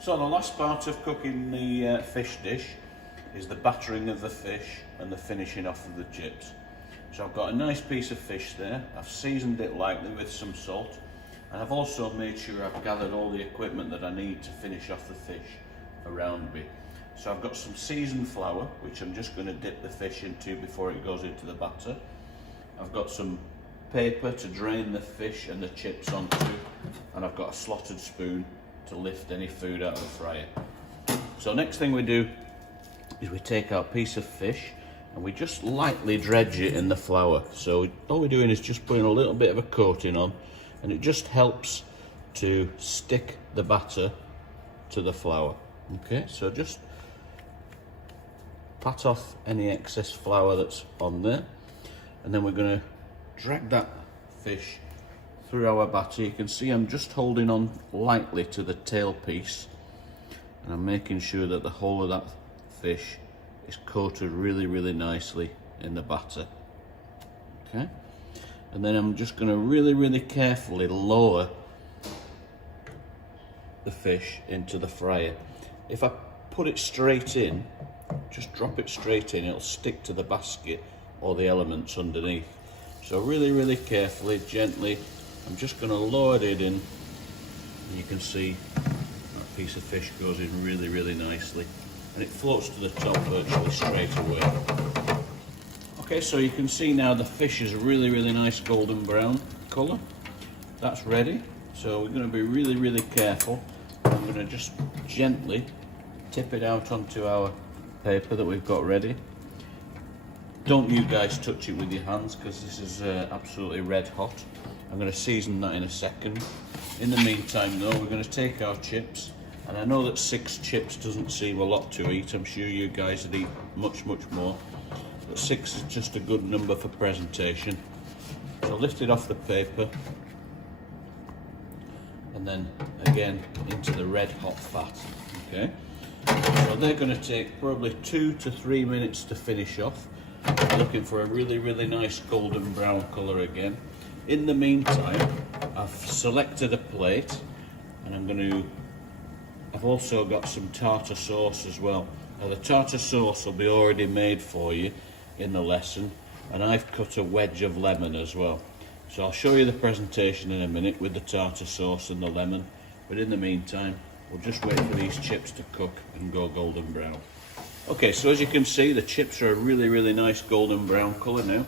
So the last part of cooking the fish dish is the battering of the fish and the finishing off of the chips. So I've got a nice piece of fish there. I've seasoned it lightly with some salt, and I've also made sure I've gathered all the equipment that I need to finish off the fish around me. So I've got some seasoned flour, which I'm just going to dip the fish into before it goes into the batter. I've got some paper to drain the fish and the chips onto, and I've got a slotted spoon to lift any food out of the fryer. So next thing we do is we take our piece of fish and we just lightly dredge it in the flour. So all we're doing is just putting a little bit of a coating on, and it just helps to stick the batter to the flour. Okay, so just pat off any excess flour that's on there, and then we're going to drag that fish through our batter. You can see I'm just holding on lightly to the tail piece, and I'm making sure that the whole of that fish is coated really nicely in the batter. Okay, and then I'm just going to really carefully lower the fish into the fryer. If I put it straight in, just drop it straight in, it'll stick to the basket or the elements underneath. So really carefully, gently, I'm just going to lower it in, and you can see that piece of fish goes in really nicely, and it floats to the top virtually straight away. Okay, so you can see now the fish is a really nice golden brown colour. That's ready. So we're going to be really careful. I'm going to just gently tip it out onto our paper that we've got ready. Don't you guys touch it with your hands, because this is absolutely red hot. I'm going to season that in a second. In the meantime though, we're going to take our chips, and I know that 6 chips doesn't seem a lot to eat. I'm sure you guys would eat much more, but 6 is just a good number for presentation. So lift it off the paper, and then again into the red hot fat. Okay, so they're going to take probably 2 to 3 minutes to finish off. I'm looking for a really nice golden brown colour again. In the meantime, I've selected a plate, and I've also got some tartar sauce as well. Now the tartar sauce will be already made for you in the lesson, and I've cut a wedge of lemon as well. So I'll show you the presentation in a minute with the tartar sauce and the lemon, but in the meantime we'll just wait for these chips to cook and go golden brown. Okay, so as you can see, the chips are a really nice golden brown colour now.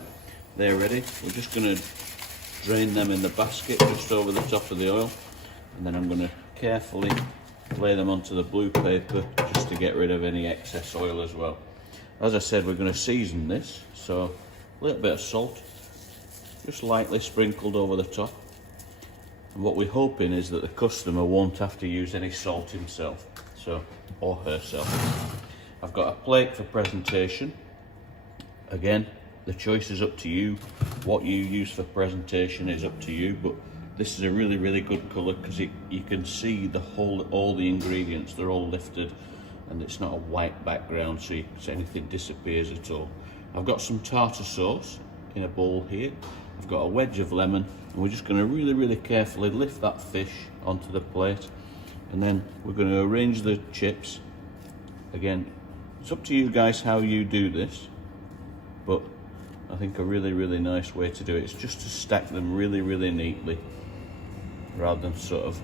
They're ready. We're just going to drain them in the basket just over the top of the oil, and then I'm going to carefully lay them onto the blue paper just to get rid of any excess oil as well. As I said, we're going to season this, so a little bit of salt, just lightly sprinkled over the top. And what we're hoping is that the customer won't have to use any salt himself, or herself. I've got a plate for presentation. Again, the choice is up to you. What you use for presentation is up to you, but this is a really good colour, because you can see all the ingredients, they're all lifted, and it's not a white background, so anything disappears at all. I've got some tartar sauce in a bowl here. I've got a wedge of lemon, and we're just going to really carefully lift that fish onto the plate, and then we're going to arrange the chips. Again, it's up to you guys how you do this, but I think a really nice way to do it is just to stack them really neatly, rather than sort of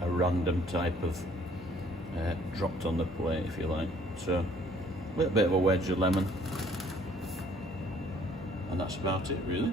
a random type of dropped on the plate, if you like. So a little bit of a wedge of lemon, and that's about it really.